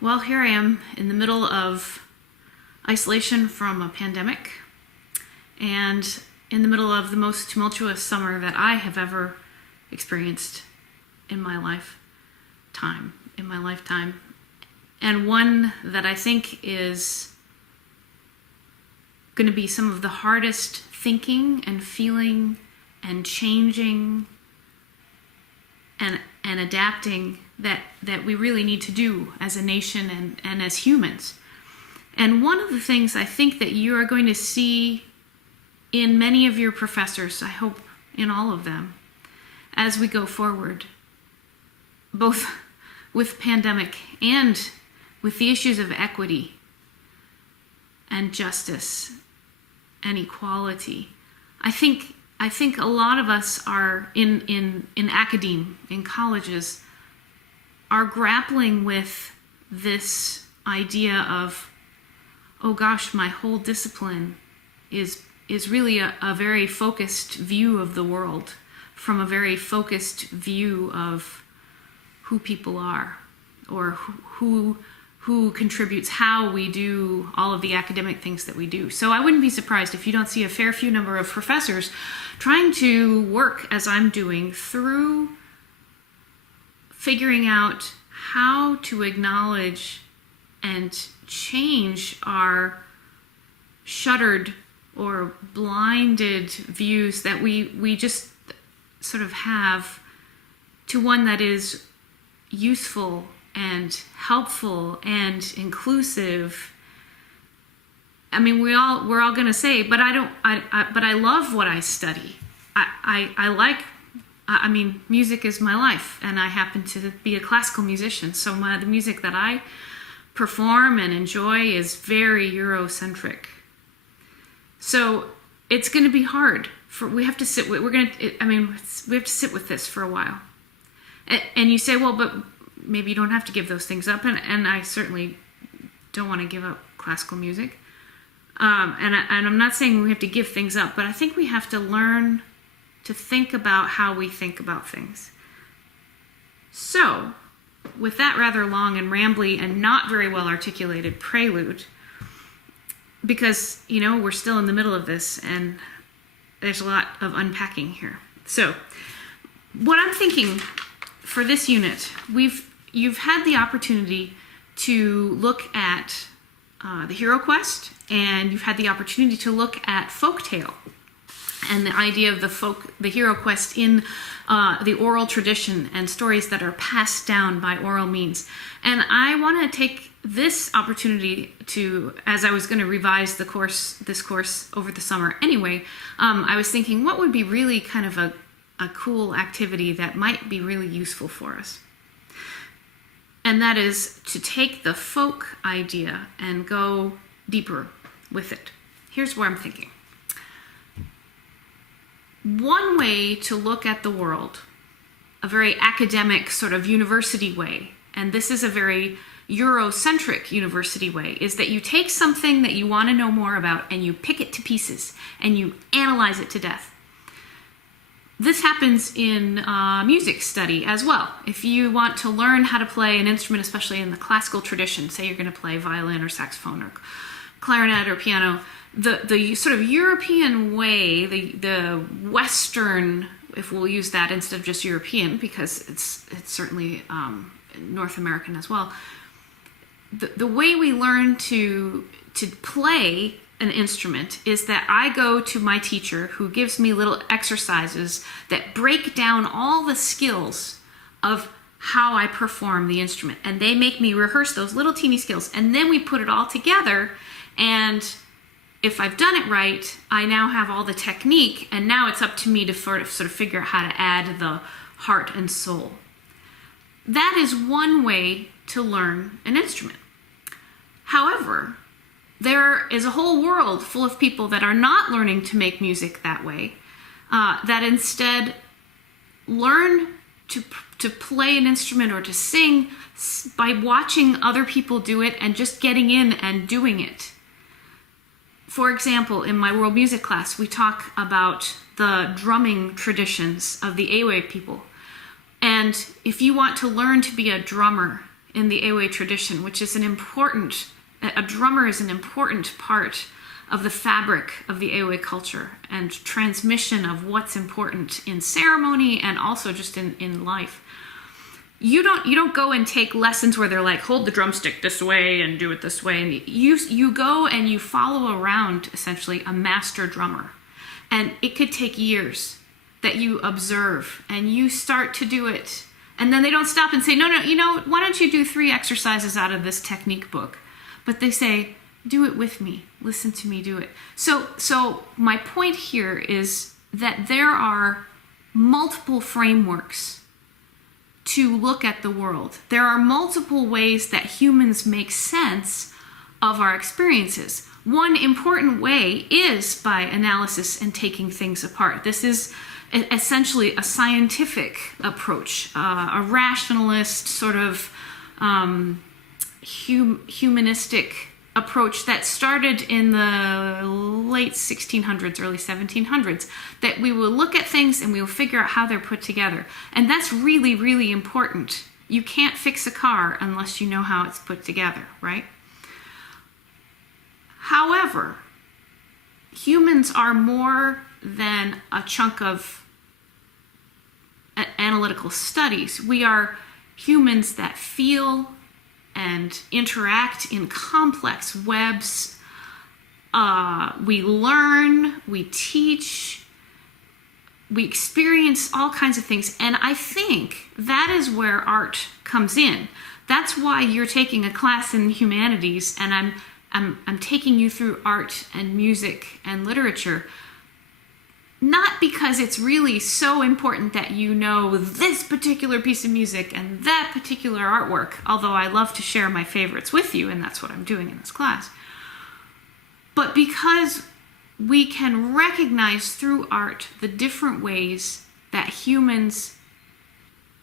Well, here I am in the middle of isolation from a pandemic and in the middle of the most tumultuous summer that I have ever experienced in my lifetime, and one that I think is going to be some of the hardest thinking and feeling and changing and adapting that we really need to do as a nation and as humans. And one of the things I think that you are going to see in many of your professors, I hope in all of them, as we go forward, both with pandemic and with the issues of equity and justice and equality. I think a lot of us are in academia, in colleges, are grappling with this idea of, oh gosh, my whole discipline is really a very focused view of the world, from a very focused view of who people are, or who contributes, how we do all of the academic things that we do. So I wouldn't be surprised if you don't see a fair few number of professors trying to work, as I'm doing, through figuring out how to acknowledge and change our shuttered or blinded views that we just sort of have to one that is useful and helpful and inclusive. I mean, we're all going to say, but I love what I study. I mean, music is my life, and I happen to be a classical musician, so the music that I perform and enjoy is very Eurocentric. So it's going to be hard. We have to sit with this for a while. And you say, well, but maybe you don't have to give those things up, and I certainly don't want to give up classical music. And I'm not saying we have to give things up, but I think we have to learn to think about how we think about things. So, with that rather long and rambly and not very well articulated prelude, because, we're still in the middle of this and there's a lot of unpacking here. So, what I'm thinking for this unit, you've had the opportunity to look at the Hero Quest, and you've had the opportunity to look at folktale and the idea of the Hero Quest in the oral tradition and stories that are passed down by oral means. And I want to take this opportunity to, as I was going to revise this course over the summer anyway, I was thinking what would be really kind of a cool activity that might be really useful for us. And that is to take the folk idea and go deeper with it. Here's where I'm thinking. One way to look at the world, a very academic sort of university way, and this is a very Eurocentric university way, is that you take something that you want to know more about and you pick it to pieces and you analyze it to death. This happens in music study as well. If you want to learn how to play an instrument, especially in the classical tradition, say you're going to play violin or saxophone or clarinet or piano, the sort of European way, the Western, if we'll use that instead of just European, because it's certainly North American as well, the way we learn to play an instrument is that I go to my teacher, who gives me little exercises that break down all the skills of how I perform the instrument, and they make me rehearse those little teeny skills, and then we put it all together, and if I've done it right, I now have all the technique, and now it's up to me to sort of figure out how to add the heart and soul. That is one way to learn an instrument. However, there is a whole world full of people that are not learning to make music that way, that instead learn to play an instrument or to sing by watching other people do it and just getting in and doing it. For example, in my world music class, we talk about the drumming traditions of the Ewe people. And if you want to learn to be a drummer in the Ewe tradition, which is a drummer is an important part of the fabric of the Ewe culture and transmission of what's important in ceremony and also just in life. You don't go and take lessons where they're like, hold the drumstick this way and do it this way. And you go and you follow around essentially a master drummer. And it could take years that you observe and you start to do it. And then they don't stop and say, no, why don't you do 3 exercises out of this technique book? But they say, do it with me. Listen to me do it. So my point here is that there are multiple frameworks to look at the world. There are multiple ways that humans make sense of our experiences. One important way is by analysis and taking things apart. This is essentially a scientific approach, a rationalist sort of humanistic approach that started in the late 1600s, early 1700s, that we will look at things and we will figure out how they're put together. And that's really, really important. You can't fix a car unless you know how it's put together, right? However, humans are more than a chunk of analytical studies. We are humans that feel and interact in complex webs. We learn, we teach, we experience all kinds of things. And I think that is where art comes in. That's why you're taking a class in humanities and I'm taking you through art and music and literature. Not because it's really so important that you know this particular piece of music and that particular artwork, although I love to share my favorites with you, and that's what I'm doing in this class. But because we can recognize through art the different ways that humans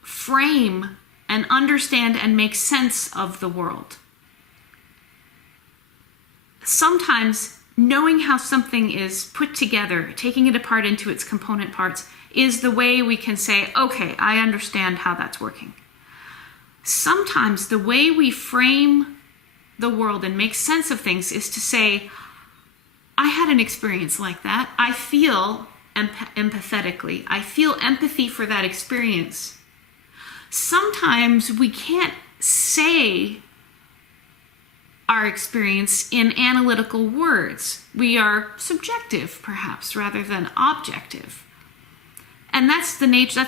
frame and understand and make sense of the world. Sometimes knowing how something is put together, taking it apart into its component parts, is the way we can say, okay, I understand how that's working. Sometimes the way we frame the world and make sense of things is to say, I had an experience like that. I feel empathetically. I feel empathy for that experience. Sometimes we can't say our experience in analytical words. We are subjective, perhaps, rather than objective. And that's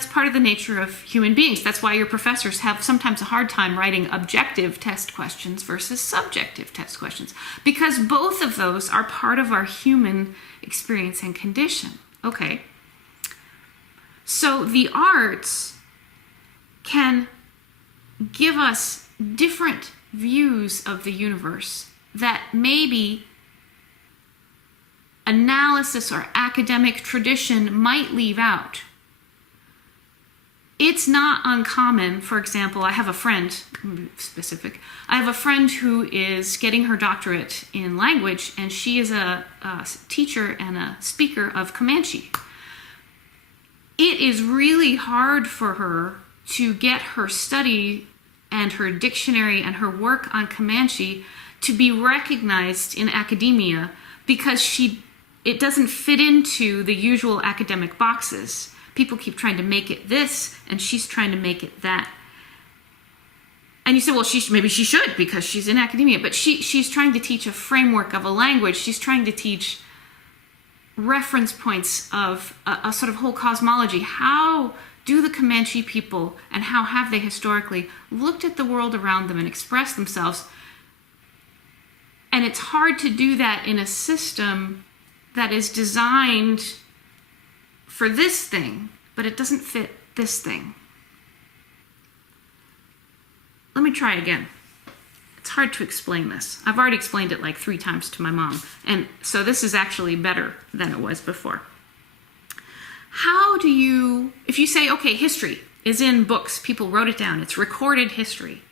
part of the nature of human beings. That's why your professors have sometimes a hard time writing objective test questions versus subjective test questions, because both of those are part of our human experience and condition. Okay. So the arts can give us different views of the universe that maybe analysis or academic tradition might leave out. It's not uncommon, for example, I have a friend who is getting her doctorate in language, and she is a teacher and a speaker of Comanche. It is really hard for her to get her study and her dictionary and her work on Comanche to be recognized in academia because it doesn't fit into the usual academic boxes. People keep trying to make it this, and she's trying to make it that. And you say, well, maybe she should because she's in academia, but she's trying to teach a framework of a language. She's trying to teach reference points of a sort of whole cosmology. How do the Comanche people, and how have they historically looked at the world around them and expressed themselves? And it's hard to do that in a system that is designed for this thing, but it doesn't fit this thing. Let me try again. It's hard to explain this. I've already explained it like 3 times to my mom, and so this is actually better than it was before. How do you, if you say, okay, history is in books, people wrote it down, it's recorded history.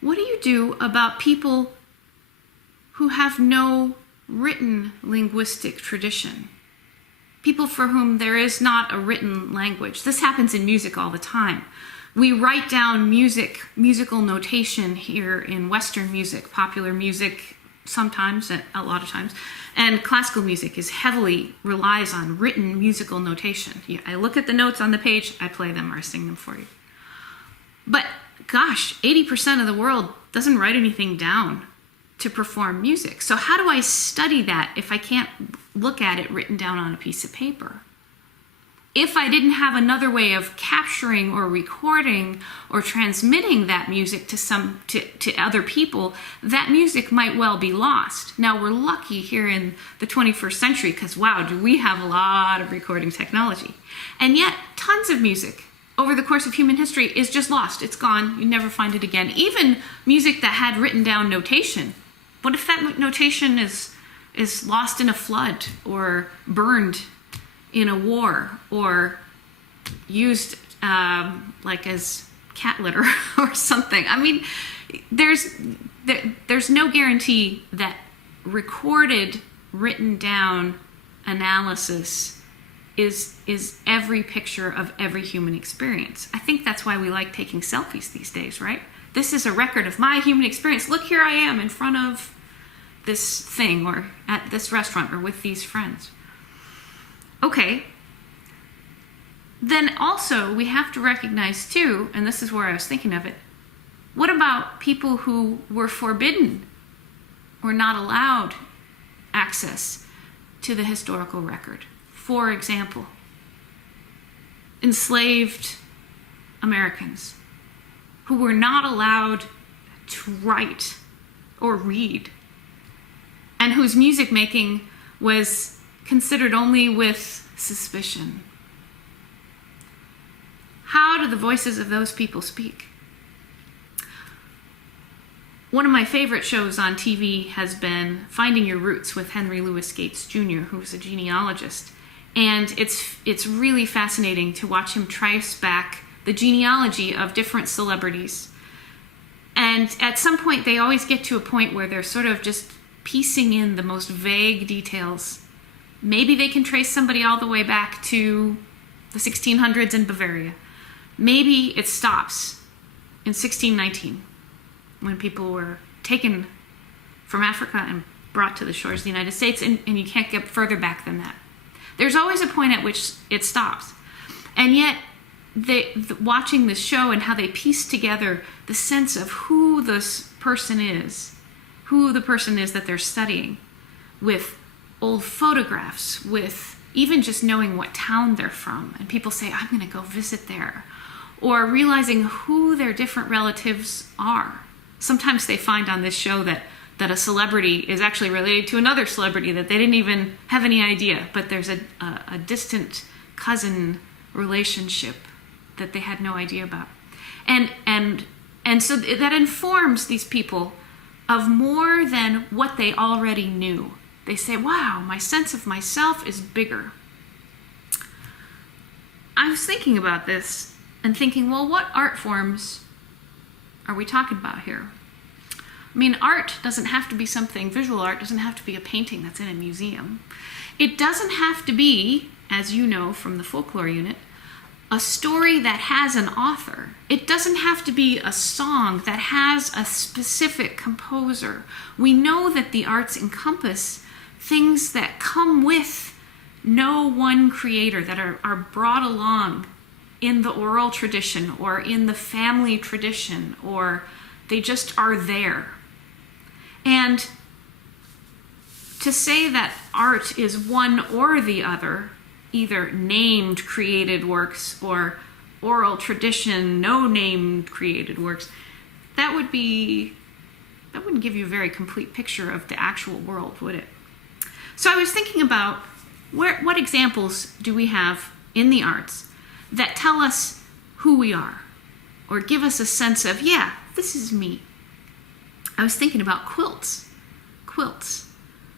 What do you do about people who have no written linguistic tradition? People for whom there is not a written language. This happens in music all the time. We write down musical notation here in Western music, popular music sometimes, a lot of times, and classical music relies on written musical notation. I look at the notes on the page, I play them or I sing them for you. But gosh, 80% of the world doesn't write anything down to perform music. So how do I study that if I can't look at it written down on a piece of paper? If I didn't have another way of capturing or recording or transmitting that music to other people, that music might well be lost. Now, we're lucky here in the 21st century because, wow, do we have a lot of recording technology. And yet, tons of music over the course of human history is just lost. It's gone. You never find it again. Even music that had written down notation. What if that notation is lost in a flood or burned in a war or used like as cat litter or something? I mean, there's no guarantee that recorded, written down analysis is every picture of every human experience. I think that's why we like taking selfies these days, right? This is a record of my human experience. Look, here I am in front of this thing or at this restaurant or with these friends. Okay, then also we have to recognize too, and this is where I was thinking of it, what about people who were forbidden or not allowed access to the historical record? For example, enslaved Americans who were not allowed to write or read and whose music making was considered only with suspicion. How do the voices of those people speak? One of my favorite shows on TV has been Finding Your Roots with Henry Louis Gates Jr., who's a genealogist. And it's really fascinating to watch him trace back the genealogy of different celebrities. And at some point, they always get to a point where they're sort of just piecing in the most vague details. Maybe they can trace somebody all the way back to the 1600s in Bavaria. Maybe it stops in 1619 when people were taken from Africa and brought to the shores of the United States, and you can't get further back than that. There's always a point at which it stops. And yet, watching this show and how they piece together the sense of who this person is, who the person is that they're studying, with old photographs, with even just knowing what town they're from. And people say, I'm going to go visit there. Or realizing who their different relatives are. Sometimes they find on this show that a celebrity is actually related to another celebrity that they didn't even have any idea, but there's a distant cousin relationship that they had no idea about. And so that informs these people of more than what they already knew. They say, wow, my sense of myself is bigger. I was thinking about this and thinking, well, what art forms are we talking about here? I mean, art doesn't have to be something, visual art doesn't have to be a painting that's in a museum. It doesn't have to be, as you know from the folklore unit, a story that has an author. It doesn't have to be a song that has a specific composer. We know that the arts encompass things that come with no one creator, that are brought along in the oral tradition or in the family tradition, or they just are there. And to say that art is one or the other, either named created works or oral tradition, no named created works, that wouldn't give you a very complete picture of the actual world, would it? So I was thinking about what examples do we have in the arts that tell us who we are, or give us a sense of, yeah, this is me. I was thinking about quilts,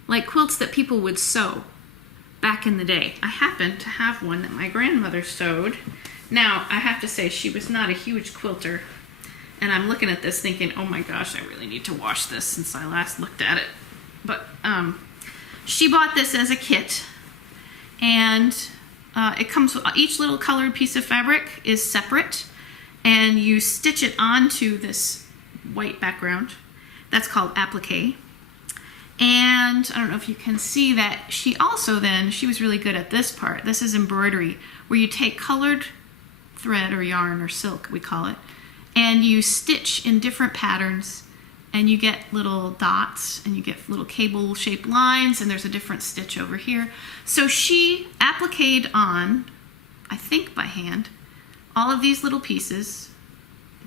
like quilts that people would sew back in the day. I happen to have one that my grandmother sewed. Now, I have to say, she was not a huge quilter, and I'm looking at this thinking, oh my gosh, I really need to wash this since I last looked at it. But she bought this as a kit, and it comes with each little colored piece of fabric is separate, and you stitch it onto this white background. That's called applique. And I don't know if you can see that she also then, she was really good at this part. This is embroidery, where you take colored thread or yarn or silk, we call it, and you stitch in different patterns, and you get little dots, and you get little cable-shaped lines, and there's a different stitch over here. So she appliqued on, I think by hand, all of these little pieces.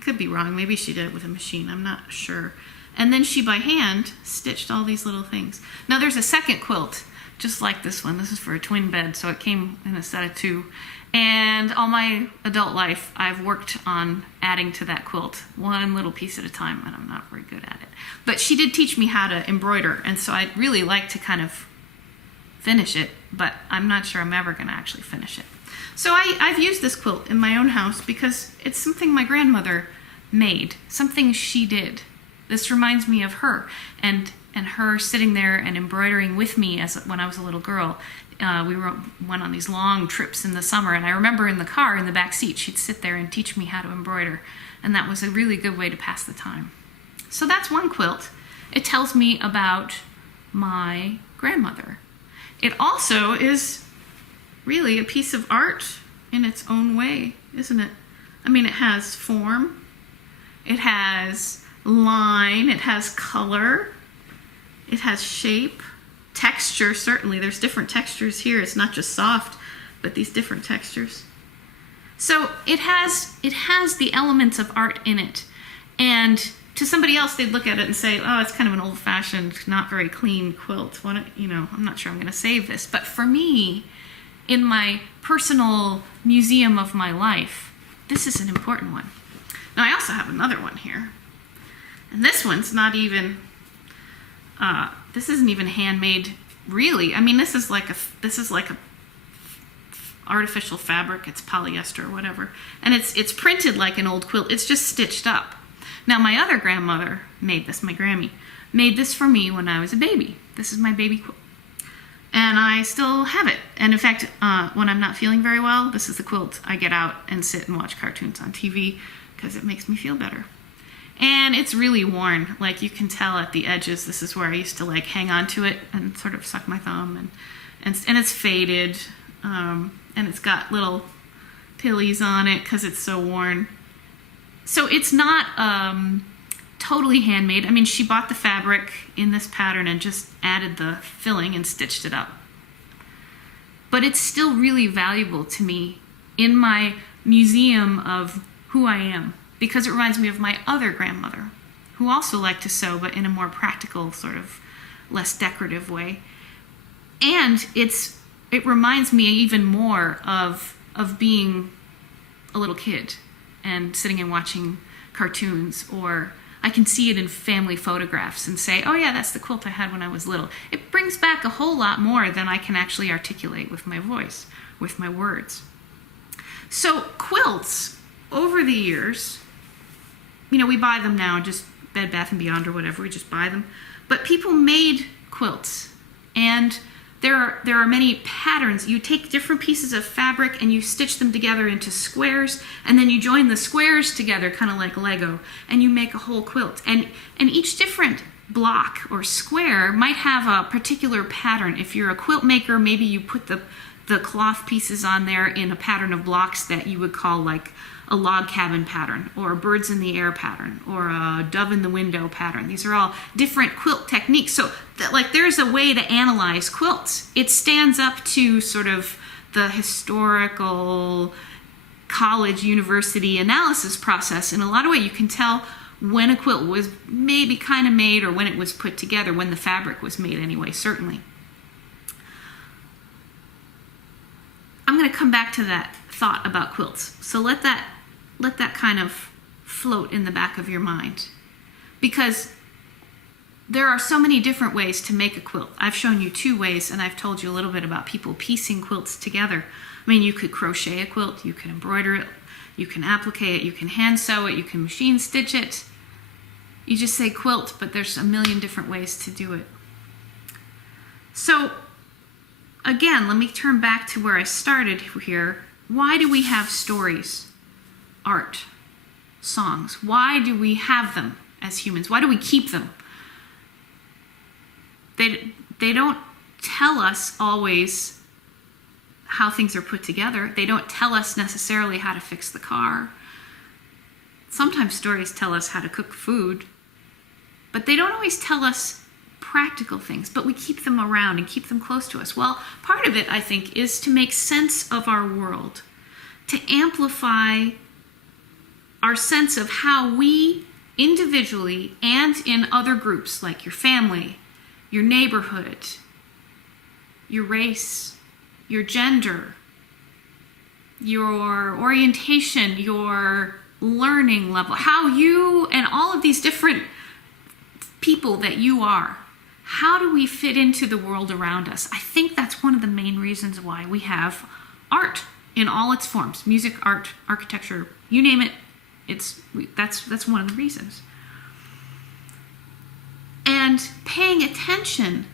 Could be wrong, maybe she did it with a machine, I'm not sure. And then she, by hand, stitched all these little things. Now there's a second quilt, just like this one. This is for a twin bed, so it came in a set of 2. And all my adult life, I've worked on adding to that quilt, one little piece at a time, and I'm not very good at it. But she did teach me how to embroider, and so I'd really like to kind of finish it, but I'm not sure I'm ever going to actually finish it. So I've used this quilt in my own house because it's something my grandmother made, something she did. This reminds me of her and her sitting there and embroidering with me when I was a little girl. We went on these long trips in the summer, and I remember in the car, in the back seat, she'd sit there and teach me how to embroider, and that was a really good way to pass the time. So that's one quilt. It tells me about my grandmother. It also is really a piece of art in its own way, isn't it? I mean, it has form, it has line, it has color, it has shape, texture. Certainly there's different textures here. It's not just soft, but these different textures. So it has the elements of art in it, and to somebody else they'd look at it and say, oh, it's kind of an old-fashioned, not very clean quilt. I'm not sure I'm going to save this. But for me, in my personal museum of my life, this is an important one. Now I also have another one here. And this one's not even, this isn't even handmade, really. I mean, this is like a artificial fabric. It's polyester or whatever, and it's printed like an old quilt. It's just stitched up. Now, my other grandmother made this. My Grammy made this for me when I was a baby. This is my baby quilt, and I still have it. And in fact, when I'm not feeling very well, this is the quilt I get out and sit and watch cartoons on TV because it makes me feel better. And it's really worn, like you can tell at the edges. This is where I used to like hang on to it and sort of suck my thumb, and it's faded, and it's got little pillies on it because it's so worn. So it's not totally handmade. I mean, she bought the fabric in this pattern and just added the filling and stitched it up. But it's still really valuable to me in my museum of who I am, because it reminds me of my other grandmother, who also liked to sew, but in a more practical, sort of less decorative way. And it reminds me even more of being a little kid and sitting and watching cartoons, or I can see it in family photographs and say, oh yeah, that's the quilt I had when I was little. It brings back a whole lot more than I can actually articulate with my voice, with my words. So quilts, over the years, we buy them now, just Bed Bath & Beyond or whatever, we just buy them. But people made quilts, and there are many patterns. You take different pieces of fabric and you stitch them together into squares, and then you join the squares together, kind of like Lego, and you make a whole quilt. And each different block or square might have a particular pattern. If you're a quilt maker, maybe you put the cloth pieces on there in a pattern of blocks that you would call like a log cabin pattern, or a birds in the air pattern, or a dove in the window pattern. These are all different quilt techniques. So there's a way to analyze quilts. It stands up to sort of the historical college, university analysis process in a lot of ways. You can tell when a quilt was maybe kind of made, or when it was put together, when the fabric was made anyway, certainly. I'm going to come back to that thought about quilts. So let that kind of float in the back of your mind, because there are so many different ways to make a quilt. I've shown you 2 ways, and I've told you a little bit about people piecing quilts together. I mean, you could crochet a quilt, you can embroider it, you can applique it, you can hand sew it, you can machine stitch it. You just say quilt, but there's a million different ways to do it. So again, let me turn back to where I started here. Why do we have stories? Art. songs? Why do we have them as humans? Why do we keep them? They don't tell us always how things are put together. They don't tell us necessarily how to fix the car. Sometimes stories tell us how to cook food, but they don't always tell us practical things, but we keep them around and keep them close to us. Well, part of it, I think, is to make sense of our world, to amplify our sense of how we individually and in other groups, like your family, your neighborhood, your race, your gender, your orientation, your learning level, how you and all of these different people that you are, how do we fit into the world around us? I think that's one of the main reasons why we have art in all its forms. Music, art, architecture, you name it. That's one of the reasons. And paying attention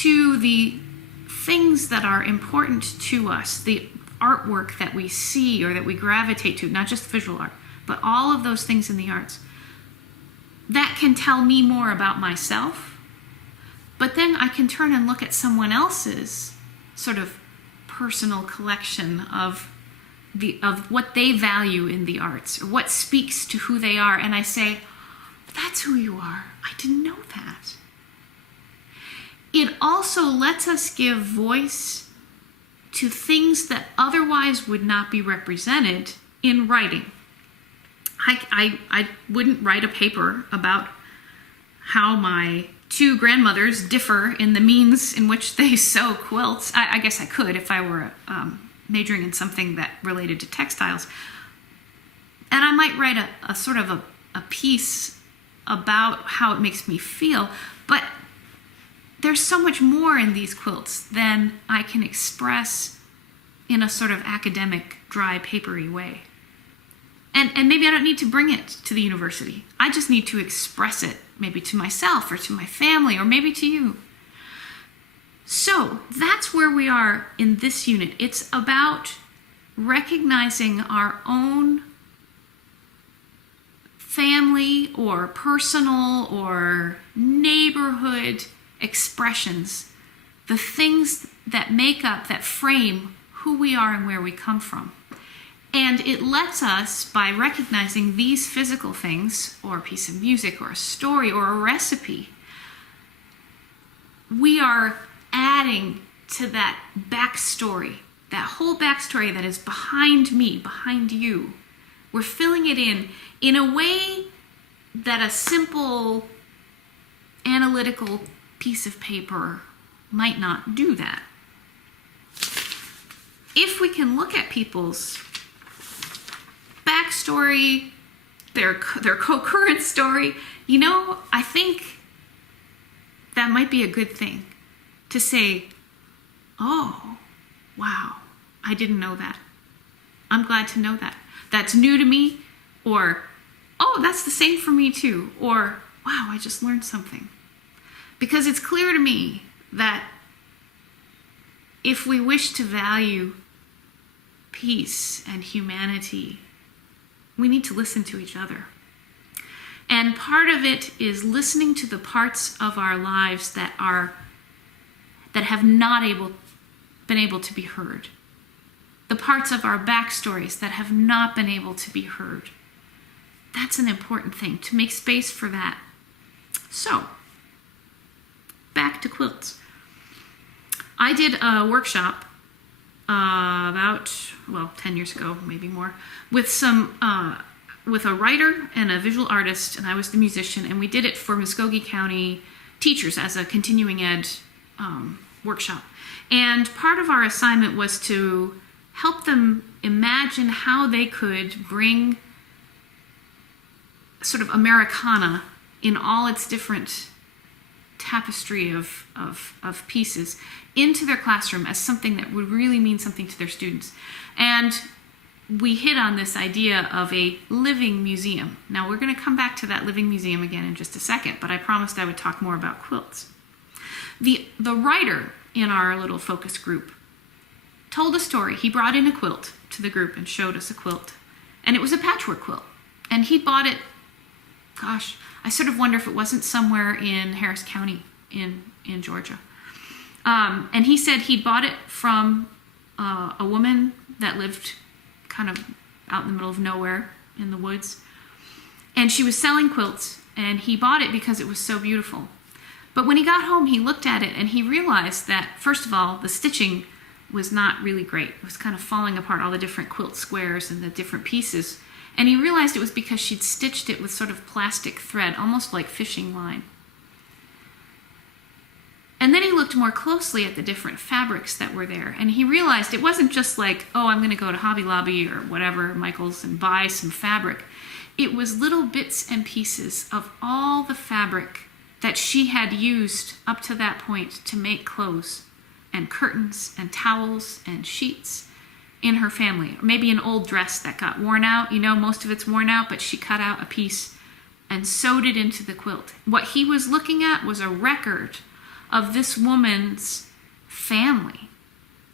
to the things that are important to us, the artwork that we see or that we gravitate to, not just visual art, but all of those things in the arts, that can tell me more about myself. But then I can turn and look at someone else's sort of personal collection of what they value in the arts, or what speaks to who they are, and I say, that's who you are. I didn't know that. It also lets us give voice to things that otherwise would not be represented in writing. I wouldn't write a paper about how my two grandmothers differ in the means in which they sew quilts. I guess I could if I were majoring in something that related to textiles. And I might write a sort of a piece about how it makes me feel, but there's so much more in these quilts than I can express in a sort of academic, dry, papery way. And maybe I don't need to bring it to the university. I just need to express it, maybe to myself or to my family or maybe to you. So that's where we are in this unit. It's about recognizing our own family or personal or neighborhood expressions, the things that make up, that frame who we are and where we come from. And it lets us, by recognizing these physical things, or a piece of music, or a story, or a recipe, we are adding to that backstory, that whole backstory that is behind me, behind you. We're filling it in a way that a simple analytical piece of paper might not do that. If we can look at people's backstory, their co-current story, I think that might be a good thing to say, oh, wow, I didn't know that. I'm glad to know that. That's new to me, or, oh, that's the same for me too, or, wow, I just learned something. Because it's clear to me that if we wish to value peace and humanity, we need to listen to each other. And part of it is listening to the parts of our lives that have not been able to be heard. The parts of our backstories that have not been able to be heard. That's an important thing, to make space for that. So, back to quilts. I did a workshop about 10 years ago, maybe more, with a writer and a visual artist, and I was the musician, and we did it for Muskogee County teachers as a continuing ed workshop. And part of our assignment was to help them imagine how they could bring sort of Americana in all its different tapestry of pieces into their classroom as something that would really mean something to their students. And we hit on this idea of a living museum. Now we're going to come back to that living museum again in just a second, but I promised I would talk more about quilts. The writer in our little focus group told a story. He brought in a quilt to the group and showed us a quilt. And it was a patchwork quilt. And he bought it, gosh, I sort of wonder if it wasn't somewhere in Harris County in Georgia. And he said he bought it from a woman that lived kind of out in the middle of nowhere in the woods. And she was selling quilts, and he bought it because it was so beautiful. But when he got home, he looked at it and he realized that, first of all, the stitching was not really great. It was kind of falling apart, all the different quilt squares and the different pieces. And he realized it was because she'd stitched it with sort of plastic thread, almost like fishing line. And then he looked more closely at the different fabrics that were there, and he realized it wasn't just like, oh, I'm going to go to Hobby Lobby or whatever, Michael's, and buy some fabric. It was little bits and pieces of all the fabric that she had used up to that point to make clothes and curtains and towels and sheets in her family. Or maybe an old dress that got worn out. You know, most of it's worn out, but she cut out a piece and sewed it into the quilt. What he was looking at was a record of this woman's family.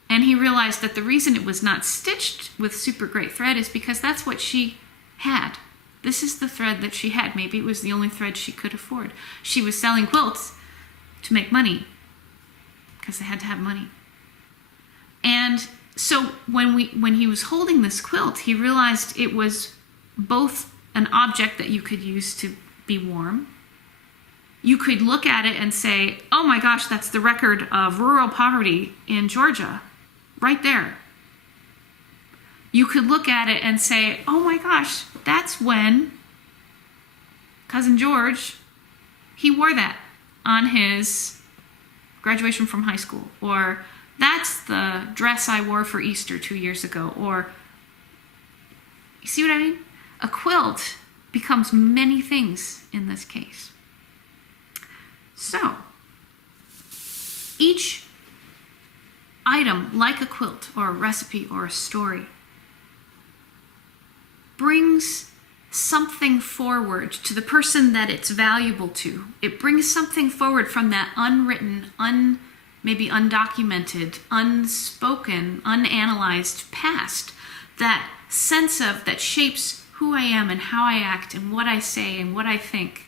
And he realized that the reason it was not stitched with super great thread is because that's what she had. This is the thread that she had. Maybe it was the only thread she could afford. She was selling quilts to make money because they had to have money. And so when he was holding this quilt, he realized it was both an object that you could use to be warm. You could look at it and say, oh my gosh, that's the record of rural poverty in Georgia, right there. You could look at it and say, oh my gosh, that's when Cousin George, he wore that on his graduation from high school. Or that's the dress I wore for Easter 2 years ago. Or, you see what I mean? A quilt becomes many things in this case. So, each item, like a quilt or a recipe or a story, brings something forward to the person that it's valuable to. It brings something forward from that unwritten, maybe undocumented, unspoken, unanalyzed past, that sense of that shapes who I am and how I act and what I say and what I think,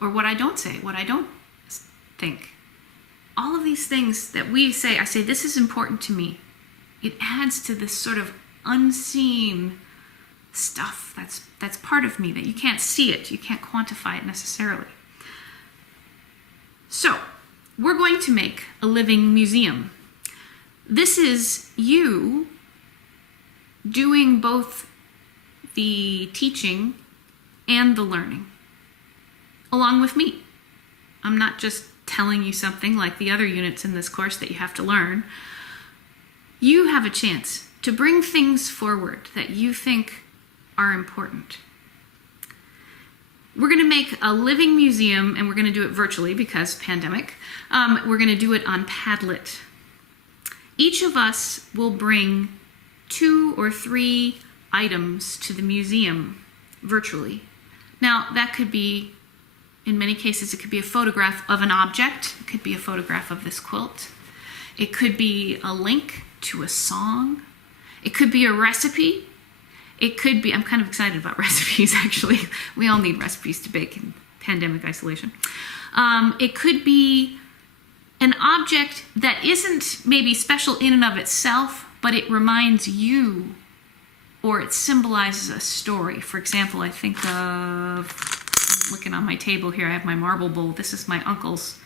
or what I don't say, what I don't think. All of these things that we say, I say, this is important to me. It adds to this sort of unseen stuff that's part of me, that you can't see it, you can't quantify it necessarily. So, we're going to make a living museum. This is you doing both the teaching and the learning, along with me. I'm not just telling you something like the other units in this course that you have to learn. You have a chance to bring things forward that you think are important. We're going to make a living museum, and we're going to do it virtually because pandemic. We're going to do it on Padlet. Each of us will bring 2 or 3 items to the museum virtually. Now, that could be, in many cases, it could be a photograph of an object. It could be a photograph of this quilt. It could be a link to a song. It could be a recipe. It could be, I'm kind of excited about recipes, actually. We all need recipes to bake in pandemic isolation. It could be an object that isn't maybe special in and of itself, but it reminds you, or it symbolizes a story. For example, I think of, I'm looking on my table here, I have my marble bowl. This is my uncle's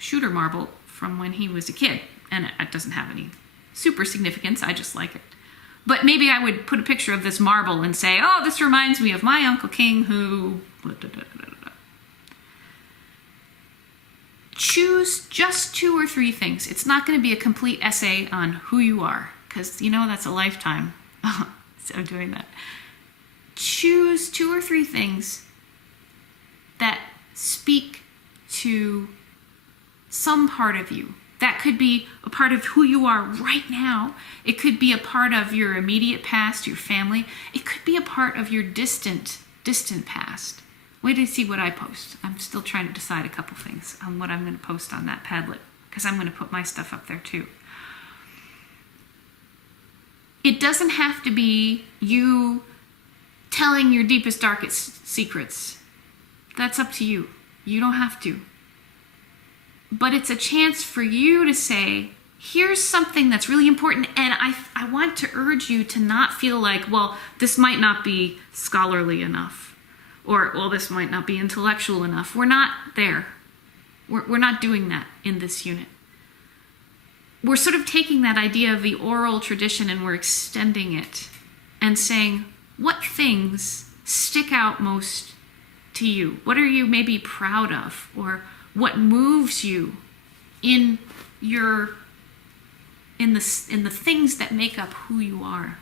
shooter marble from when he was a kid. And it doesn't have any super significance, I just like it. But maybe I would put a picture of this marble and say, oh, this reminds me of my Uncle King who... Choose just 2 or 3 things. It's not going to be a complete essay on who you are, because, you know, that's a lifetime of doing that. Choose 2 or 3 things that speak to some part of you. That could be a part of who you are right now. It could be a part of your immediate past, your family. It could be a part of your distant past. Wait to see what I post. I'm still trying to decide a couple things on what I'm going to post on that Padlet, because I'm going to put my stuff up there too. It doesn't have to be you telling your deepest, darkest secrets. That's up to you. You don't have to. But it's a chance for you to say, here's something that's really important, and I want to urge you to not feel like, well, this might not be scholarly enough, or, well, this might not be intellectual enough. We're not there. We're not doing that in this unit. We're sort of taking that idea of the oral tradition and we're extending it and saying, what things stick out most to you? What are you maybe proud of? Or what moves you in the things that make up who you are?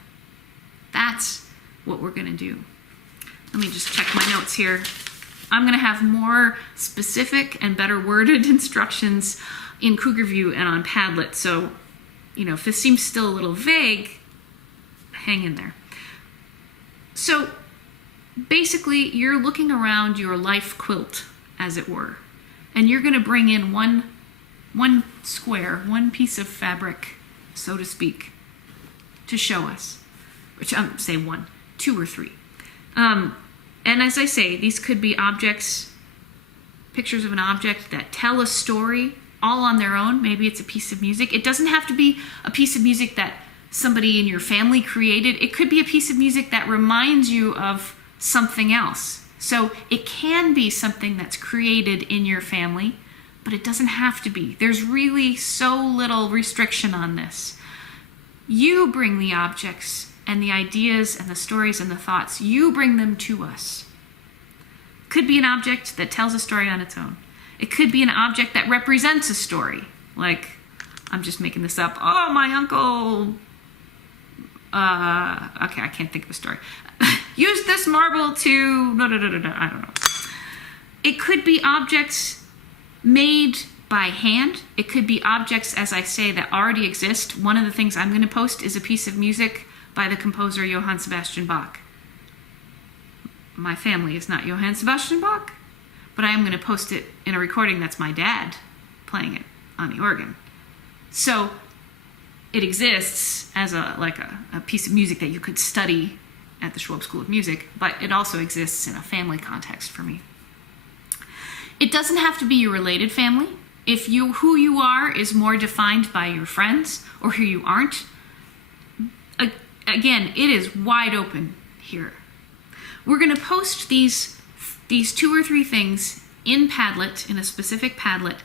That's what we're going to do. Let me just check my notes here. I'm going to have more specific and better worded instructions in Cougar View and on Padlet. So, if this seems still a little vague, hang in there. So, basically, you're looking around your life quilt, as it were, and you're going to bring in one square, one piece of fabric, so to speak, to show us. Which say one, two, or three. And as I say, these could be objects, pictures of an object that tell a story all on their own. Maybe it's a piece of music. It doesn't have to be a piece of music that somebody in your family created. It could be a piece of music that reminds you of something else. So it can be something that's created in your family, but it doesn't have to be. There's really so little restriction on this. You bring the objects and the ideas and the stories and the thoughts. You bring them to us. Could be an object that tells a story on its own. It could be an object that represents a story. Like, I'm just making this up. Oh, my uncle... okay, I can't think of a story. Use this marble to... I don't know. It could be objects made by hand. It could be objects, as I say, that already exist. One of the things I'm going to post is a piece of music by the composer Johann Sebastian Bach. My family is not Johann Sebastian Bach, but I am going to post it in a recording that's my dad playing it on the organ. So it exists as a piece of music that you could study at the Schwab School of Music, but it also exists in a family context for me. It doesn't have to be your related family. If who you are is more defined by your friends or who you aren't, again, it is wide open here. We're going to post these 2 or 3 things in Padlet, in a specific Padlet,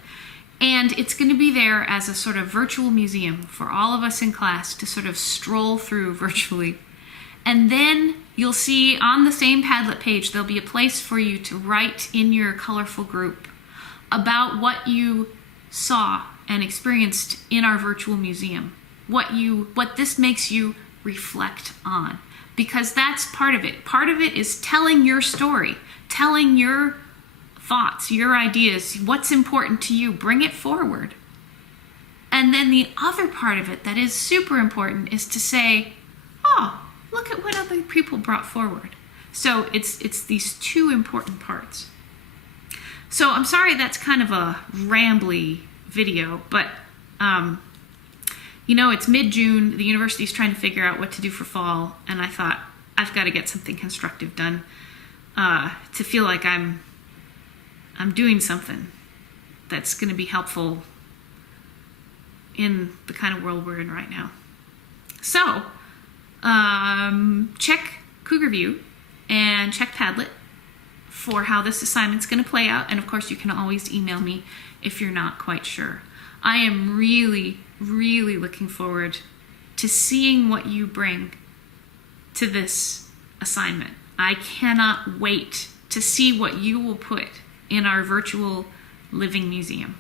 and it's going to be there as a sort of virtual museum for all of us in class to sort of stroll through virtually. And then you'll see on the same Padlet page, there'll be a place for you to write in your colorful group about what you saw and experienced in our virtual museum, what this makes you reflect on, because that's part of it. Part of it is telling your story, telling your thoughts, your ideas, what's important to you. Bring it forward. And then the other part of it that is super important is to say, oh, look at what other people brought forward. So it's these 2 important parts. So I'm sorry that's kind of a rambly video, but it's mid-June, the university's trying to figure out what to do for fall, and I thought, I've got to get something constructive done to feel like I'm doing something that's going to be helpful in the kind of world we're in right now. So, check Cougar View and check Padlet for how this assignment's going to play out, and of course you can always email me if you're not quite sure. I am really, really looking forward to seeing what you bring to this assignment. I cannot wait to see what you will put in our virtual living museum.